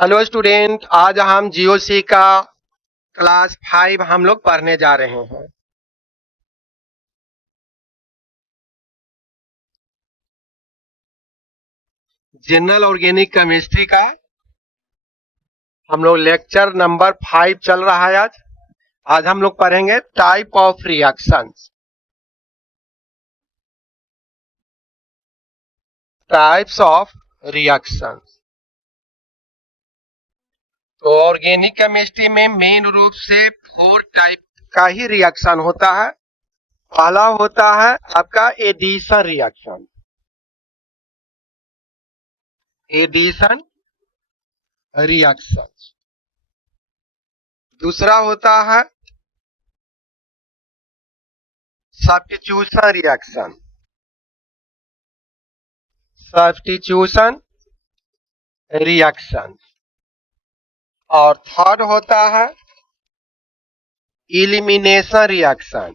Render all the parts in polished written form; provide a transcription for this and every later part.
Hello student, आज हम GOC का क्लास 5 हम लोग पढ़ने जा रहे हैं। जनरल ऑर्गेनिक केमिस्ट्री का हम लोग लेक्चर नंबर 5 चल रहा है। आज हम लोग पढ़ेंगे type of reactions, types of reactions. तो ऑर्गेनिक केमिस्ट्री में मेन रूप से 4 टाइप का ही रिएक्शन होता है। पहला होता है आपका एडिशन रिएक्शन, एडिशन रिएक्शन। दूसरा होता है सब्स्टिट्यूशन रिएक्शन, सब्स्टिट्यूशन रिएक्शन। और थर्ड होता है इलिमिनेशन रिएक्शन,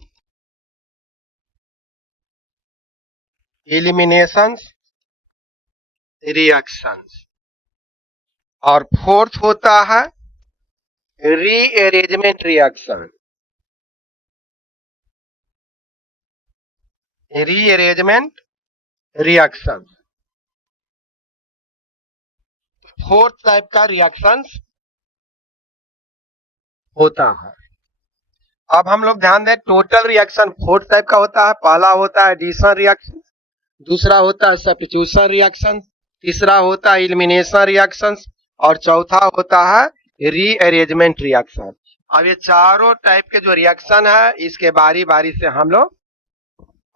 इलिमिनेशन रिएक्शंस। और फोर्थ होता है rearrangement reaction, rearrangement reaction. Fourth type का रिएक्शंस होता है। अब हम लोग ध्यान दें, टोटल रिएक्शन 4 टाइप का होता है। पहला होता है एडिशन रिएक्शन, दूसरा होता है सब्स्टिट्यूशन रिएक्शन, तीसरा होता है एलिमिनेशन रिएक्शन और चौथा होता है रीअरेंजमेंट रिएक्शन। अब ये चारों टाइप के जो रिएक्शन है इसके बारी बारी से हम लोग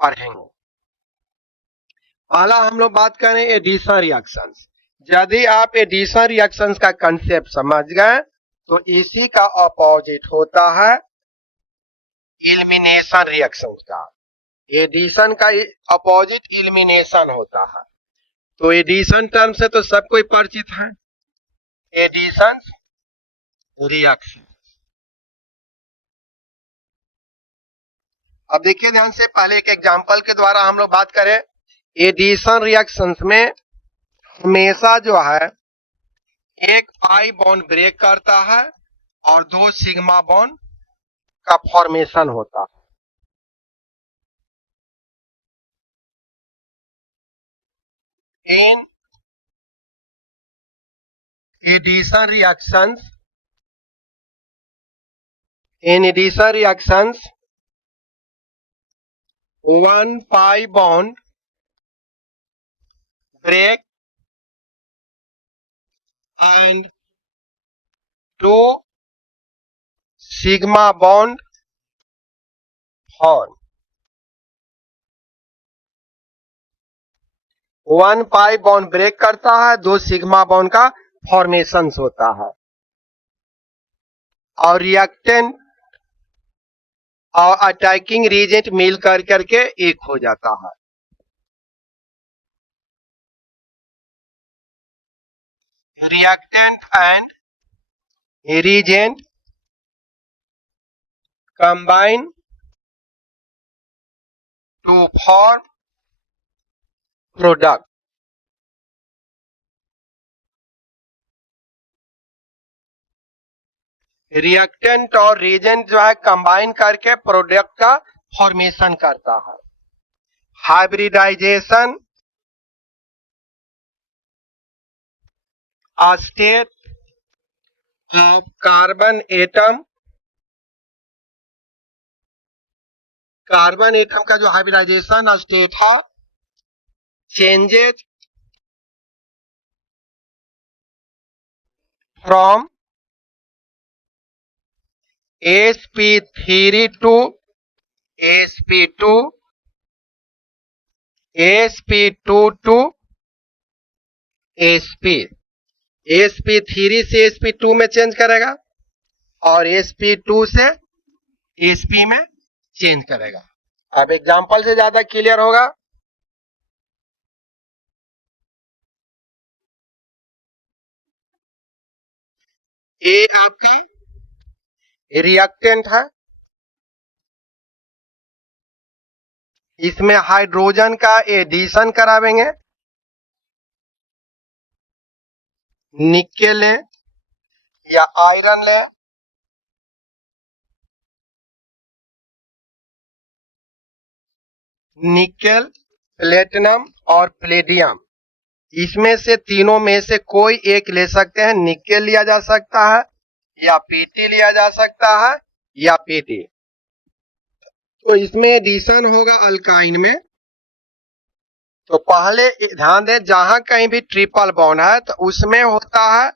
पढ़ेंगे। पहला हम लोग बात करें एडिशन रिएक्शन। यदि आप एडिशन रिएक्शन का कंसेप्ट समझ गए तो इसी का अपोजिट होता है एलिमिनेशन रिएक्शन का। एडिशन का अपोजिट एलिमिनेशन होता है। तो एडिशन टर्म से तो सब कोई परिचित है, एडिशन रिएक्शन। अब देखिए ध्यान से, पहले एक एग्जांपल के द्वारा हम लोग बात करें। एडिशन रिएक्शंस में हमेशा जो है एक पाई बॉन्ड ब्रेक करता है और 2 सिग्मा बॉन्ड का फॉर्मेशन होता है। In addition reactions, in addition reactions 1 pi bond break and 2 sigma bond form। 1 pi bond break करता है, 2 सिग्मा बॉन्ड का फॉर्मेशन होता है और रिएक्टेंट और अटैकिंग रिएजेंट मिल कर करके एक हो जाता है। Reactant and reagent combine to form product। Reactant और रिएजेंट जो है कंबाइन करके प्रोडक्ट का फॉर्मेशन करता है। Hybridization state of carbon atom, carbon atom का जो हाइब्रिडाइजेशन स्टेट है changes from sp3 to sp2, sp2 to sp, sp3 से sp2 में चेंज करेगा और sp2 से sp में चेंज करेगा। अब एग्जांपल से ज्यादा क्लियर होगा। ये आपका रिएक्टेंट है, इसमें हाइड्रोजन का एडिशन करावेंगे। निकेल या आयरन लें, निकेल, प्लेटिनम और प्लेडियम, इसमें से तीनों में से कोई एक ले सकते हैं। निकेल लिया जा सकता है, या पीटी लिया जा सकता है, या पीटी। तो इसमें एडिशन होगा अल्काइन में। तो पहले ध्यान दें, जहां कहीं भी ट्रिपल बॉन्ड है तो उसमें होता है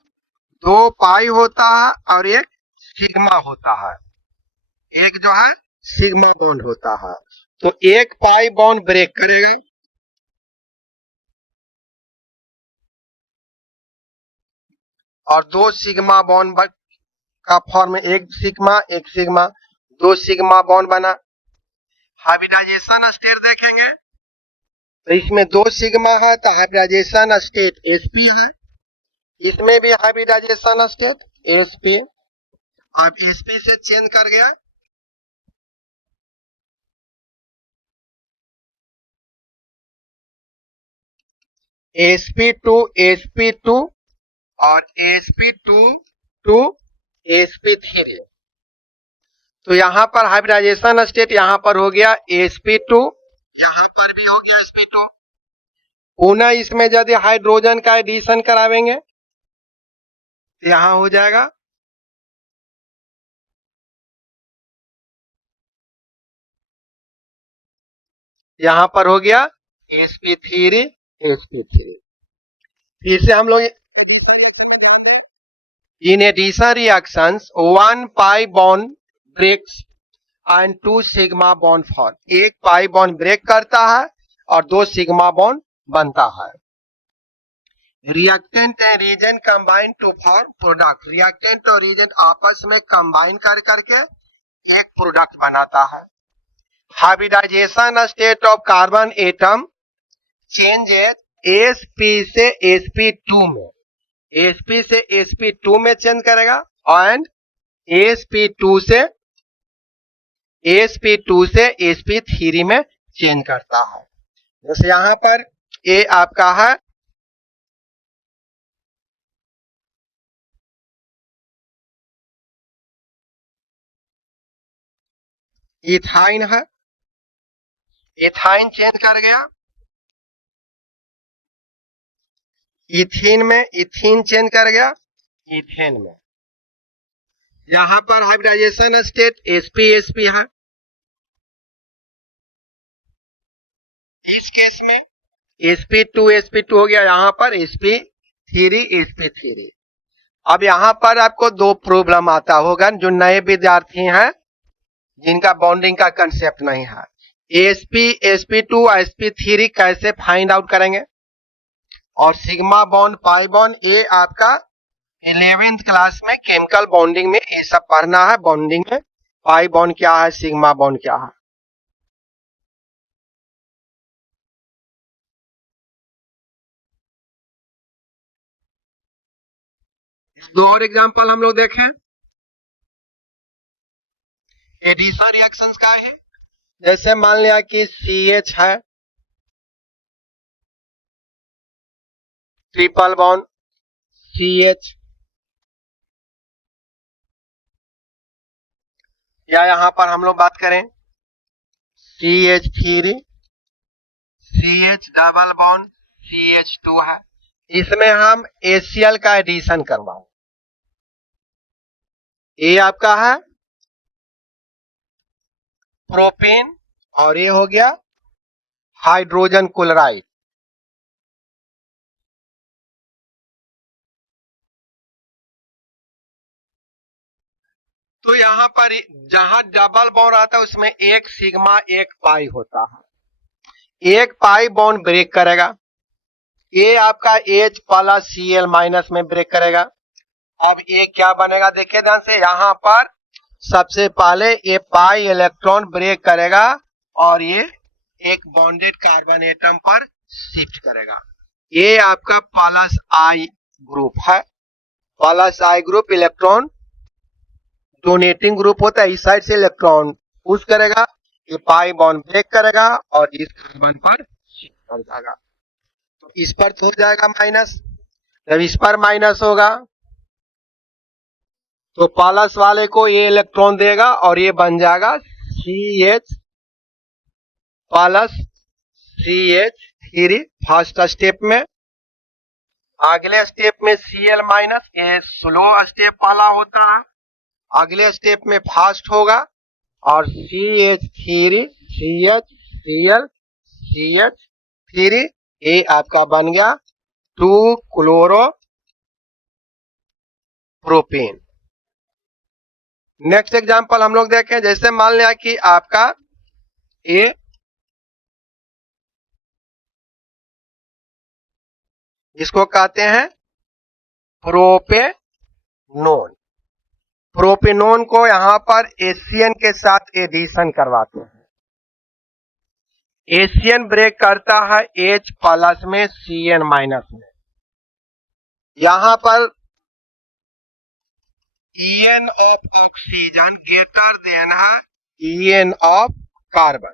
2 पाई होता है और एक सिग्मा होता है। एक जो है सिग्मा बॉन्ड होता है। तो एक पाई बॉन्ड ब्रेक करेगा और 2 सिग्मा बॉन्ड का फॉर्म, एक सिग्मा 2 सिग्मा बॉन्ड बना। हाइब्रिडाइजेशन स्टेट देखेंगे तो इसमें 2 सिग्मा है तो हाइब्रिडाइजेशन स्टेट sp है। इसमें भी हाइब्रिडाइजेशन स्टेट sp। अब sp से चेंज कर गया sp2 sp2 और sp2 टू sp3। तो यहां पर हाइब्रिडाइजेशन स्टेट यहां पर हो गया sp2, यहां पर भी हो गया sp2। पुनः इसमें यदि हाइड्रोजन का एडिशन करावेंगे तो यहां हो जाएगा यहां पर हो गया sp3 sp3। फिर से हम लोग in addition reactions 1 pi bond breaks and 2 sigma bond form. एक पाई बॉन्ड ब्रेक करता है और 2 सिग्मा बॉन्ड बनता है। Reactant and reagent combine to form product. Reactant और रिएजेंट आपस में कंबाइन कर करके एक प्रोडक्ट बनाता है। Hybridization state of carbon atom changes sp से sp2 में, sp से sp2 में चेंज करेगा एंड sp2 से sp3 में चेंज करता है। जैसे यहां पर ए आपका है इथाइन है, इथाइन चेंज कर गया इथीन में, इथीन चेंज कर गया इथेन में। यहां पर हाइब्रिडाइजेशन स्टेट sp sp है। इस केस में sp2 sp2 हो गया, यहां पर sp3 sp3। अब यहां पर आपको 2 प्रॉब्लम आता होगा जो नए विद्यार्थी हैं जिनका बॉन्डिंग का कंसेप्ट नहीं है। sp sp2 sp3 कैसे फाइंड आउट करेंगे, और सिग्मा बॉन्ड पाई बॉन्ड ये आपका 11th क्लास में केमिकल बॉन्डिंग में ये सब पढ़ना है। बॉन्डिंग में पाई बॉन्ड क्या है, सिग्मा बॉन्ड क्या है। दो और एग्जांपल हम लोग देखें। एडिशन रिएक्शंस का है, जैसे मान लिया कि CH है, ट्रिपल बॉन्ड CH, या यहां पर हम लोग बात करें CH3 CH double bond CH2 है। इसमें हम ACl का एडिशन करवाओ। ये आपका है प्रोपेन और ये हो गया हाइड्रोजन क्लोराइड। तो यहां पर जहां डबल बॉन्ड आता है उसमें एक सिग्मा एक पाई होता है। एक पाई बॉन्ड ब्रेक करेगा, ये आपका H प्लस Cl माइनस में ब्रेक करेगा। अब ये क्या बनेगा देखिए ध्यान से, यहां पर सबसे पहले ये पाई इलेक्ट्रॉन ब्रेक करेगा और ये एक बॉन्डेड कार्बन एटम पर शिफ्ट करेगा। ये आपका प्लस आई ग्रुप है। प्लस आई ग्रुप इलेक्ट्रॉन डोनेटिंग ग्रुप होता है, इस साइड से इलेक्ट्रॉन पुश करेगा, ये पाई बॉन्ड ब्रेक करेगा और इस कार्बन पर शिफ्ट कर जाएगा। तो इस पर तो हो जाएगा माइनस। जब इस पर माइनस होगा तो प्लस वाले को ये इलेक्ट्रॉन देगा और ये बन जाएगा CH plus CH3 first step में। अगले स्टेप में Cl माइनस, ये स्लो स्टेप पहला होता है, अगले स्टेप में फास्ट होगा और CH3 CH Cl CH3 ये आपका बन गया 2 क्लोरो प्रोपेन। नेक्स्ट एग्जांपल हम लोग देखें, जैसे मान लिया कि आपका ये इसको कहते हैं प्रोपेनोन। प्रोपेनोन को यहां पर एशियन के साथ एडिशन करवाते हैं। एशियन ब्रेक करता है H प्लस में Cn माइनस में। यहां पर En of oxygen greater than है En ऑफ कार्बन,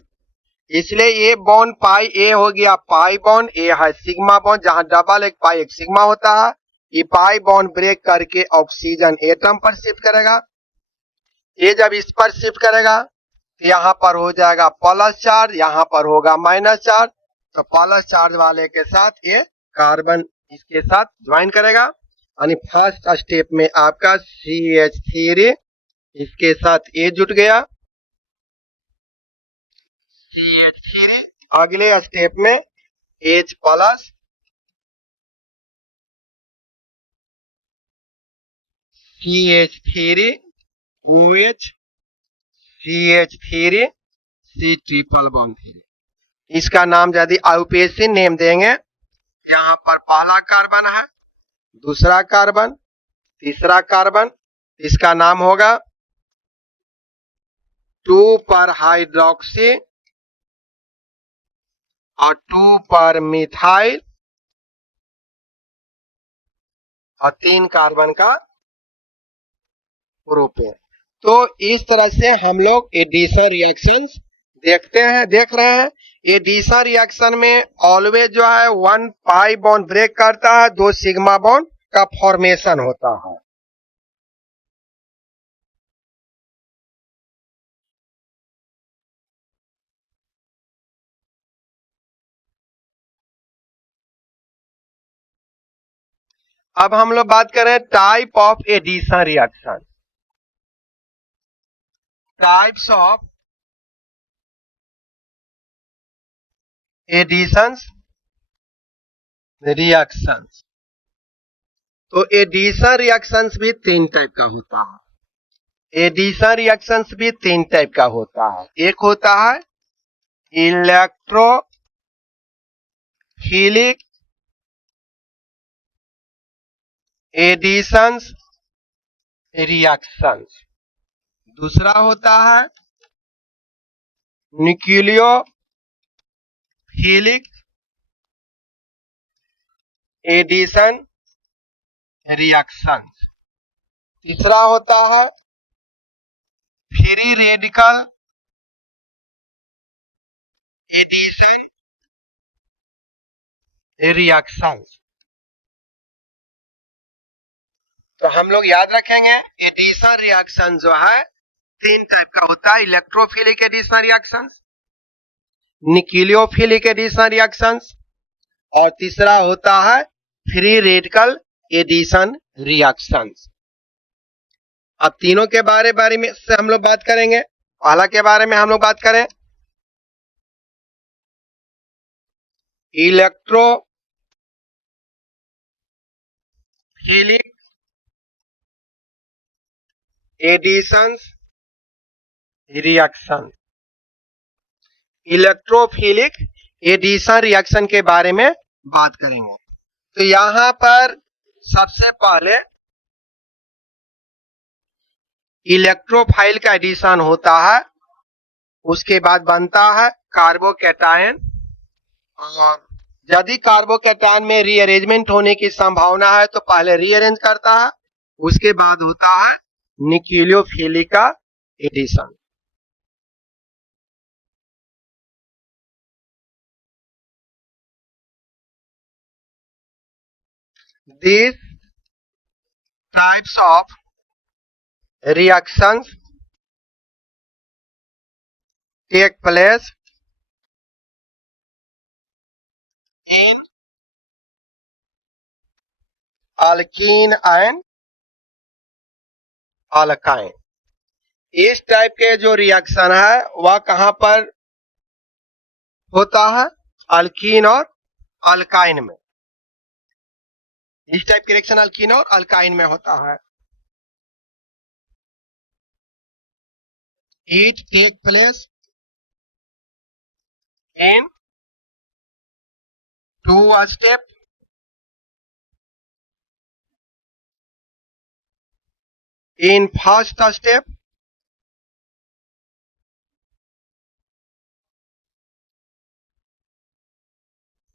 इसलिए ये बॉन्ड पाई ए हो गया पाई बॉन्ड, ए है सिग्मा बॉन्ड, जहां डबल एक पाई एक सिग्मा होता है। ये पाई बॉन्ड ब्रेक करके ऑक्सीजन एटम पर शिफ्ट करेगा। ये जब इस पर शिफ्ट करेगा तो यहां पर हो जाएगा प्लस चार्ज, यहां पर होगा माइनस चार्ज। तो प्लस चार्ज वाले के साथ ये कार्बन इसके साथ ज्वाइन करेगा, यानी फर्स्ट स्टेप में आपका CH3 इसके साथ ए जुट गया CH3। अगले स्टेप में H plus CH3 OH CH3 C triple bond 3। इसका नाम यदि आईयूपीएसी नेम देंगे, यहाँ पर पहला कार्बन है, दूसरा कार्बन, तीसरा कार्बन, इसका नाम होगा 2 पर हाइड्रोक्सी और 2 पर मिथाइल और 3 कार्बन का प्रोपेन। तो इस तरह से हम लोग एडिशन रिएक्शंस देख रहे हैं। एडिशन रिएक्शन में ऑलवेज जो है 1 पाई बॉन्ड ब्रेक करता है, 2 सिग्मा बॉन्ड का फॉर्मेशन होता है। अब हम लोग बात करें type of addition reaction. Types of additions reactions. तो एडिशन रिएक्शंस भी 3 टाइप का होता है। एडिशन रिएक्शंस भी 3 टाइप का होता है। एक होता है इलेक्ट्रोफिलिक एडिशंस रिएक्शंस, दूसरा होता है न्यूक्लियोफिलिक एडिशन रिएक्शंस, तीसरा होता है फ्री रेडिकल एडिशन रिएक्शंस। तो हम लोग याद रखेंगे एडिशन रिएक्शन जो है 3 टाइप का होता है। Electrophilic addition reactions, nucleophilic addition reactions और तीसरा होता है फ्री रेडिकल एडिशन रिएक्शंस। अब तीनों के बारे में से हम लोग बात करेंगे। पहला के बारे में हम लोग बात करें electrophilic addition reaction. Electrophilic addition reaction के बारे में बात करेंगे। तो यहां पर सबसे पहले इलेक्ट्रोफाइल का एडिशन होता है, उसके बाद बनता है कार्बोकैटायन, और यदि कार्बोकैटायन में रीअरेंजमेंट होने की संभावना है तो पहले रीअरेंज करता है, उसके बाद होता है न्यूक्लियोफिलिक का addition. These types of reactions take place in alkene and alkyne। इस टाइप के जो रिएक्शन है वह कहां पर होता है? अल्कीन और अल्काइन में। इस टाइप के रिएक्शन अल्कीन और अल्काइन में होता है। It take place in two step in first step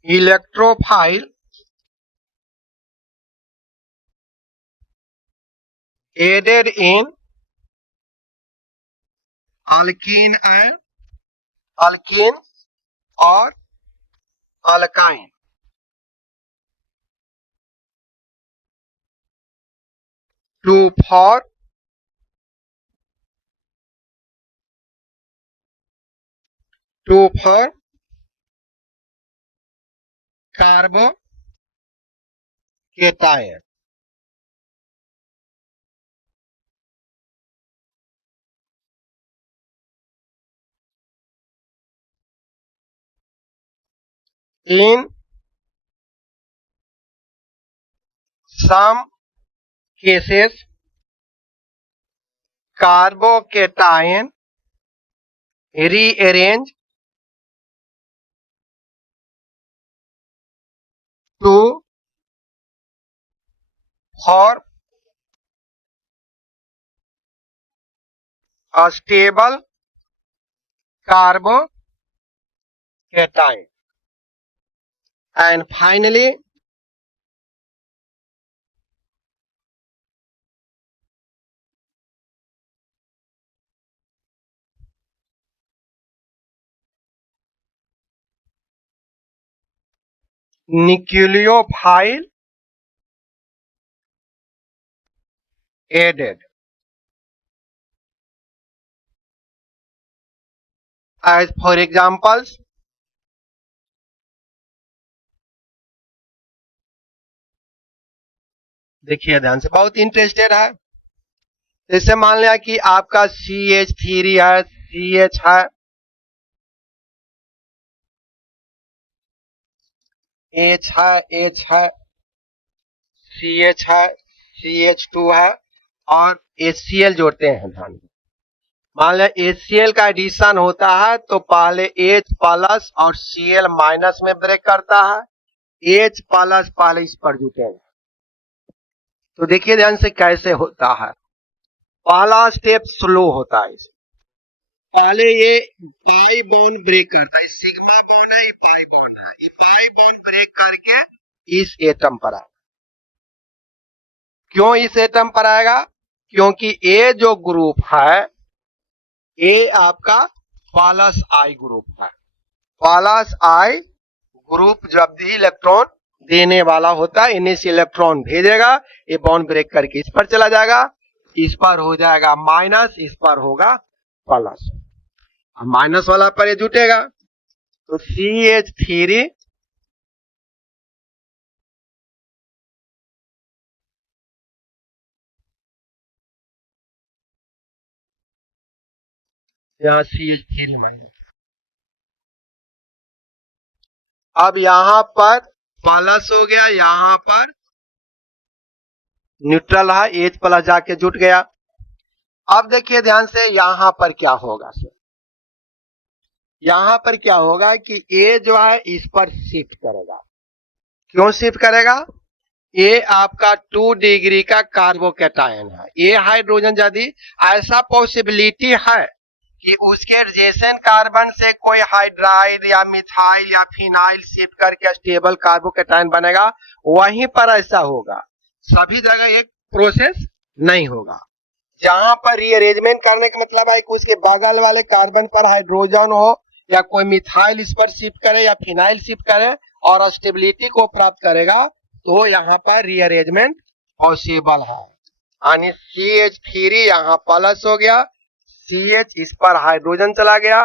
electrophile added in alkene and alkene or alkyne to form carbocation. In some cases, carbocation rearrange to form a stable carbocation, and finally nucleophile added। As for examples, देखिए ध्यान से, बहुत interested है। जैसे मान लिया कि आपका CH3 है, CH है, H है, H है, CH है, CH2 है और HCl जोड़ते हैं। ध्यान, मान लिया HCl का एडिशन होता है तो पहले H प्लस और Cl माइनस में ब्रेक करता है, H प्लस पहले इस पर जुटेगा। तो देखिए ध्यान से कैसे होता है। पहला स्टेप स्लो होता है। पहले ये पाई बॉन्ड ब्रेक करता है, सिग्मा बॉन्ड है, ये पाई बॉन्ड है, ये पाई बॉन्ड ब्रेक करके इस एटम पर आएगा। क्यों इस एटम पर आएगा? क्योंकि ए जो ग्रुप है, ए आपका प्लस आई ग्रुप है। प्लस आई ग्रुप जब भी इलेक्ट्रॉन देने वाला होता है, इन्हीं से इलेक्ट्रॉन भेजेगा, ये बॉन्ड ब्रेक करके इस पर चला जाएगा, इस पर हो जाएगा माइनस, इस पर होगा प्लस, माइनस वाला पर ये जुटेगा। तो CH3 यहां CH3 माइनस, अब यहां पर प्लस हो गया, यहां पर न्यूट्रल है, H प्लस जाके जुट गया। अब देखिए ध्यान से, यहां पर क्या होगा सर, यहां पर क्या होगा कि A जो है इस पर शिफ्ट करेगा। क्यों शिफ्ट करेगा? ये आपका 2 डिग्री का कार्बोकेटायन है। ये हाइड्रोजन यदि ऐसा पॉसिबिलिटी है कि उसके एडजेसेंट कार्बन से कोई हाइड्राइड या मिथाइल या फिनाइल शिफ्ट करके स्टेबल कार्बोकेटायन बनेगा, वहीं पर ऐसा होगा। सभी जगह एक प्रोसेस नहीं होगा। जहां पर रीअरेंजमेंट करने का मतलब है कि उसके बगल वाले कार्बन पर हाइड्रोजन हो या कोई मिथाइल इस पर शिफ्ट करे या फिनाइल शिफ्ट करे और स्टेबिलिटी को प्राप्त करेगा, तो यहाँ पर रीअरेंजमेंट पॉसिबल है। यानी CH3 यहाँ प्लस हो गया, CH इस पर हाइड्रोजन चला गया,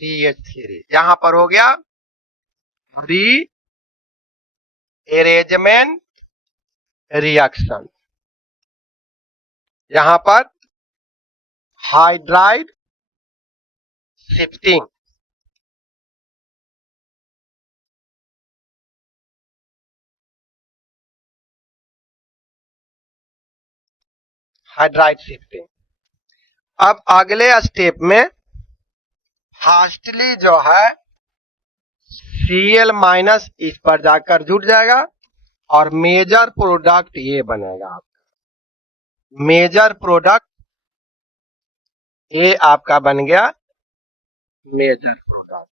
CH3 यहाँ पर हो गया रीअरेंजमेंट रिएक्शन, यहां पर हाइड्राइड शिफ्टिंग, हाइड्राइड शिफ्टिंग। अब अगले स्टेप में फास्टली जो है Cl माइनस इस पर जाकर जुट जाएगा और मेजर प्रोडक्ट ये बनेगा आपका, मेजर प्रोडक्ट ये आपका बन गया मेजर प्रोडक्ट।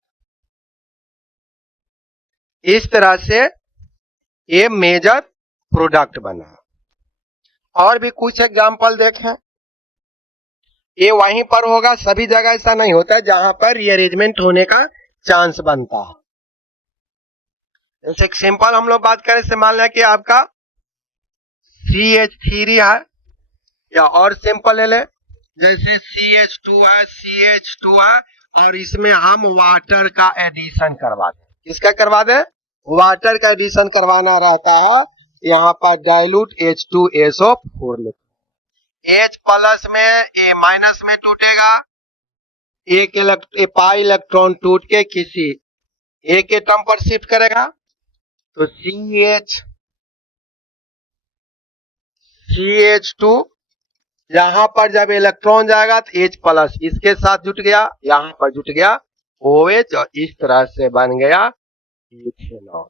इस तरह से ये मेजर प्रोडक्ट बना। और भी कुछ एग्जांपल देखें, ये वहीं पर होगा, सभी जगह ऐसा नहीं होता है जहां पर रीअरेंजमेंट होने का चांस बनता है। जैसे एक सिंपल हम लोग बात करें, से मान लें कि आपका CH3 है, या और सिंपल ले लें जैसे CH2 है, CH2 है, और इसमें हम वाटर का एडिशन करवा दें। किसका करवा दें? वाटर का एडिशन करवाना रहता है। यहाँ पर डाइल्यूट H2SO4 लिखते हैं। H प्लस में A माइनस में टूटेगा, एक पाई इलेक्ट्रॉन टूट के किसी एक एटम पर शिफ्ट करेगा, तो CH2 यहां पर जब इलेक्ट्रॉन जाएगा तो H प्लस इसके साथ जुट गया, यहां पर जुट गया OH, और इस तरह से बन गया इथेनॉल।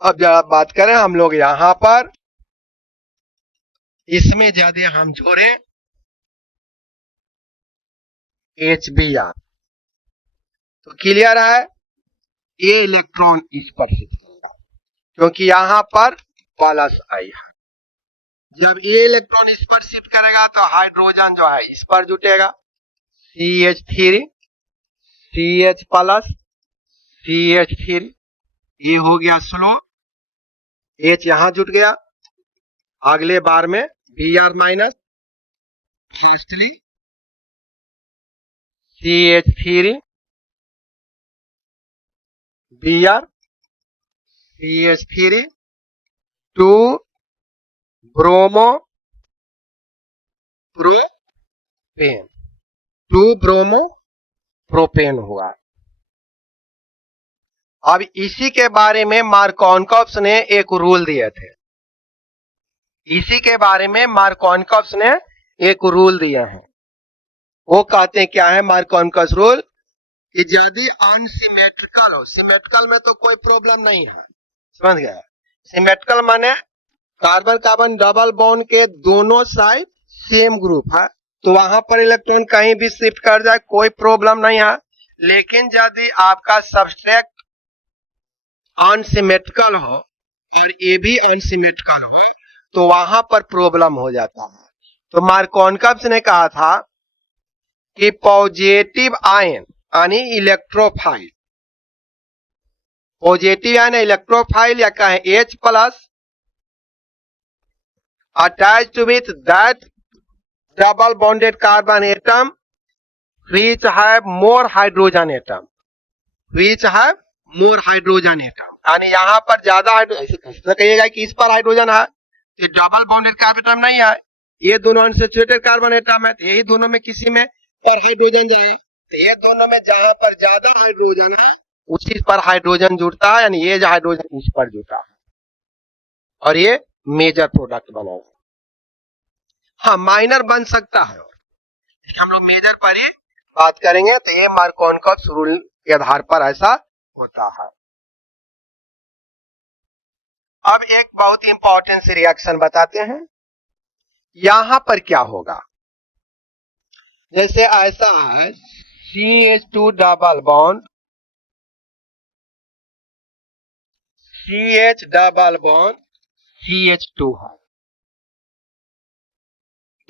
अब जब बात करें हम लोग यहां पर इसमें ज्यादा हम जोड़े HBr, तो क्लियर है ये इलेक्ट्रॉन इस पर शिफ्ट करेगा क्योंकि यहां पर प्लस आई है। जब ये इलेक्ट्रॉन इस पर शिफ्ट करेगा तो हाइड्रोजन जो है इस पर जुटेगा, CH3 CH प्लस CH3, ये हो गया स्लो, H यहां जुट गया, अगले बार में Br minus, firstly CH3 Br CH3 2 bromo propane, 2 bromo propane हुआ। अब इसी के बारे में मार्कोनिकॉप्स ने एक रूल दिए थे, इसी के बारे में मार्कोनिकॉप्स ने एक रूल दिए हैं। वो कहते हैं क्या है मार्कोनिकॉप्स रूल, कि यदि अनसिमेट्रिकल हो, सिमेट्रिकल में तो कोई प्रॉब्लम नहीं है, समझ गया, सिमेट्रिकल माने कार्बन कार्बन डबल बॉन्ड के दोनों साइड सेम ग्रुप है, तो वहां पर इलेक्ट्रॉन कहीं भी शिफ्ट कर जाए कोई प्रॉब्लम नहीं है। लेकिन यदि आपका सबस्ट्रेट अनसिमेट्रिकल हो और ये भी अनसिमेट्रिकल हो तो वहां पर प्रॉब्लम हो जाता है। तो मार्कोनिकॉप्स ने कहा था कि पॉजिटिव आयन यानी इलेक्ट्रोफाइल, पॉजिटिव आयन इलेक्ट्रोफाइल या कहें H plus attached with that double bonded carbon atom which have more hydrogen atom, which have more hydrogen atom, यानी यहाँ पर ज्यादा हाइड्रोजन, कहिएगा कि इस पर हाइड्रोजन है, ये डबल बॉन्डेड कार्बन एटम नहीं है, ये दोनों अनसैचुरेटेड कार्बन एटम है, तो यही दोनों में किसी में पर हाइड्रोजन जाए, तो ये दोनों में जहां पर ज्यादा हाइड्रोजन है उसी पर हाइड्रोजन जुड़ता है, यानी ये जो हाइड्रोजन इस पर जुटा है और ये मेजर प्रोडक्ट बनेगा। हाँ माइनर बन सकता है, लेकिन हम लोग मेजर पर ही बात करेंगे, तो ये मार्कोनिकॉप्स रूल के आधार पर ऐसा होता है। अब एक बहुत इंपॉर्टेंट सी रिएक्शन बताते हैं, यहां पर क्या होगा, जैसे ऐसा है CH2 double bond, CH double bond CH2 है,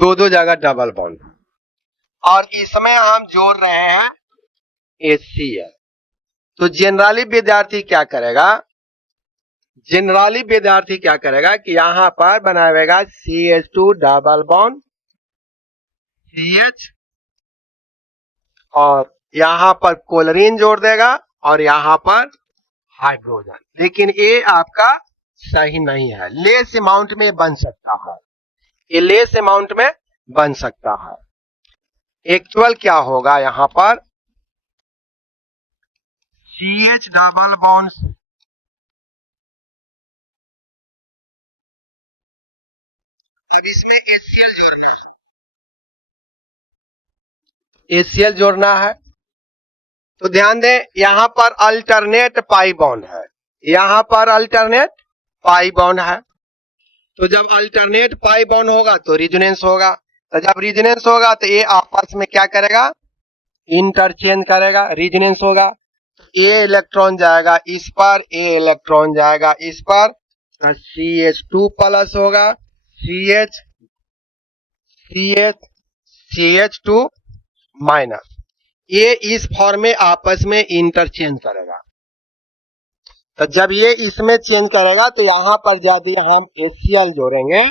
दो जगह डबल बॉन्ड, और इसमें हम जोड़ रहे हैं HCl। तो जनरली विद्यार्थी क्या करेगा, जनरली विद्यार्थी क्या करेगा कि यहां पर बनाएगा CH2 डबल बॉन्ड CH और यहां पर क्लोरीन जोड़ देगा और यहां पर हाइड्रोजन, लेकिन ये आपका सही नहीं है। लेस अमाउंट में बन सकता है, ये लेस अमाउंट में बन सकता है। एक्चुअल क्या होगा यहां पर CH डबल बॉन्ड अब इसमें HCl जोड़ना है, HCl जोड़ना है तो ध्यान दें यहां पर अल्टरनेट पाई बॉन्ड है, यहां पर अल्टरनेट पाई बॉन्ड है। तो जब अल्टरनेट पाई बॉन्ड होगा तो रिजोनेंस होगा, तो जब रिजोनेंस होगा तो ये आपस में क्या करेगा, इंटरचेंज करेगा, रिजोनेंस होगा। ए इलेक्ट्रॉन जाएगा इस पर, ए इलेक्ट्रॉन जाएगा इस पर, CH2 प्लस होगा, CH CH CH2 माइनस, ये इस फॉर्म में आपस में इंटरचेंज करेगा। तो जब ये इसमें चेंज करेगा तो यहां पर यदि हम HCl जोड़ेंगे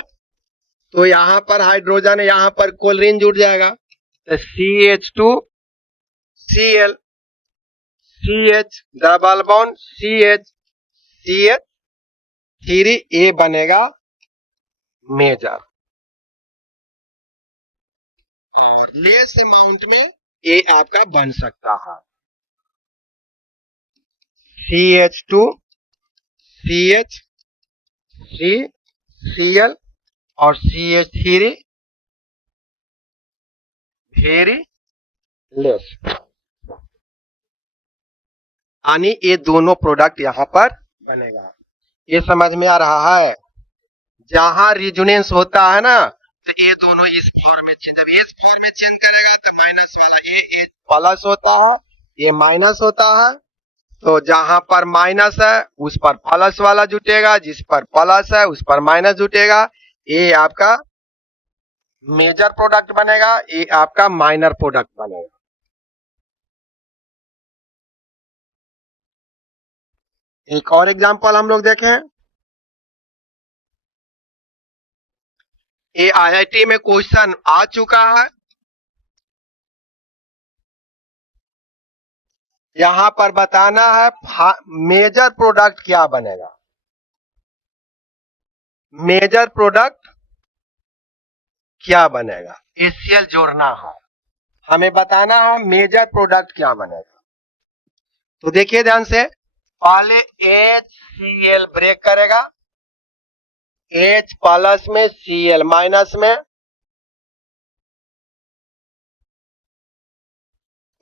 तो यहां पर हाइड्रोजन, यहां पर क्लोरीन जुड़ जाएगा, तो CH2 Cl CH double bond CH CH 3 A बनेगा मेजर, और लेस अमाउंट में ये आपका बन सकता है CH2 CH 3 Cl और CH3 वेरी लेस, यानी ये दोनों प्रोडक्ट यहां पर बनेगा। ये समझ में आ रहा है? जहां रिजोनेंस होता है ना तो ये दोनों इस फॉर्म में, जब इस फॉर्म में चेंज करेगा तो माइनस वाला ये प्लस होता है, ये माइनस होता है। तो जहां पर माइनस है उस पर प्लस वाला जुटेगा, जिस पर प्लस है उस पर माइनस जुटेगा, ये आपका मेजर प्रोडक्ट बनेगा, ये आपका माइनर प्रोडक्ट बनेगा। एक और एग्जांपल हम लोग देखें, ये IIT में क्वेश्चन आ चुका है। यहां पर बताना है मेजर प्रोडक्ट क्या बनेगा, मेजर प्रोडक्ट क्या बनेगा, HCl जोड़ना है, हमें बताना है मेजर प्रोडक्ट क्या बनेगा। तो देखिए ध्यान से, पहले HCl ब्रेक करेगा, H प्लस में Cl माइनस में,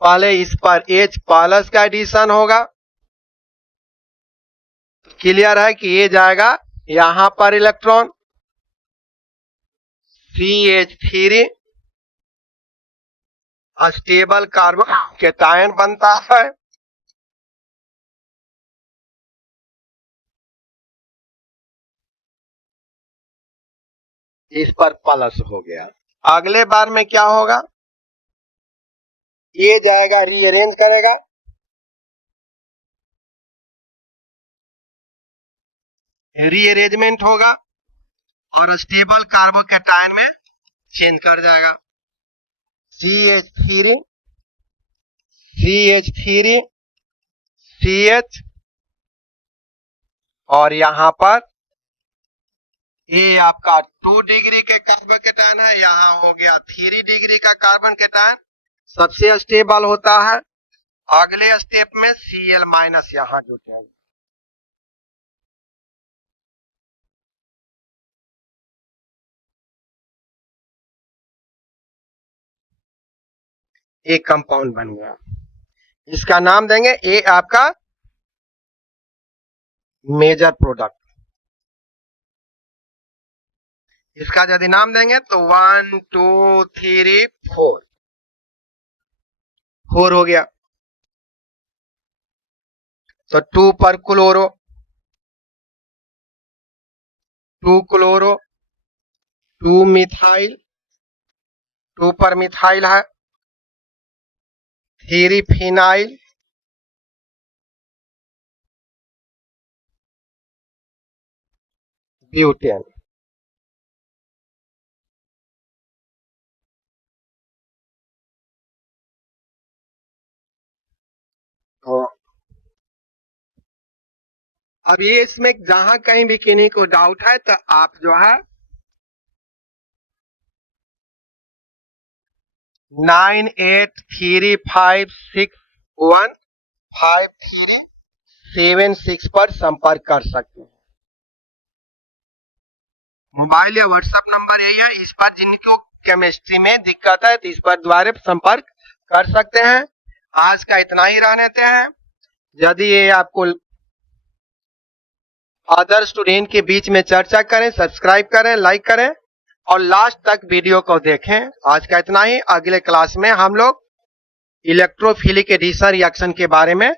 पहले इस पर H प्लस का एडिशन होगा, क्लियर है कि ये जाएगा यहां पर electron CH3 stable carbon cation बनता है, इस पर प्लस हो गया। अगले बार में क्या होगा, ये जाएगा रीअरेंज करेगा, रीअरेंजमेंट होगा और स्टेबल कार्बोकैटायन में चेंज कर जाएगा, CH3 CH3 CH और यहां पर ये आपका 2 डिग्री के कार्बन कैटायन है, यहां हो गया 3 डिग्री का कार्बन कैटायन, सबसे स्टेबल होता है। अगले स्टेप में Cl माइनस यहां जुटेगा, एक कंपाउंड बन गया, इसका नाम देंगे ये आपका मेजर प्रोडक्ट। इसका यदि नाम देंगे तो 1 2 3 4 हो गया। तो 2 पर क्लोरो, 2 क्लोरो, 2 मिथाइल, 2 पर मिथाइल है, 3 फिनाइल, ब्यूटेन। तो अब ये इसमें जहां कहीं भी किन्हीं को डाउट है तो आप जो है 9835615376 पर संपर्क कर सकते हैं। मोबाइल या व्हाट्सएप नंबर यही है। इस पर जिनको केमिस्ट्री में दिक्कत है तो इस पर द्वारा संपर्क कर सकते हैं। आज का इतना ही रहने देते हैं। यदि ये आपको अदर स्टूडेंट के बीच में चर्चा करें, सब्सक्राइब करें, लाइक करें और लास्ट तक वीडियो को देखें। आज का इतना ही। अगले क्लास में हम लोग इलेक्ट्रोफिलिक एडिशन रिएक्शन के बारे में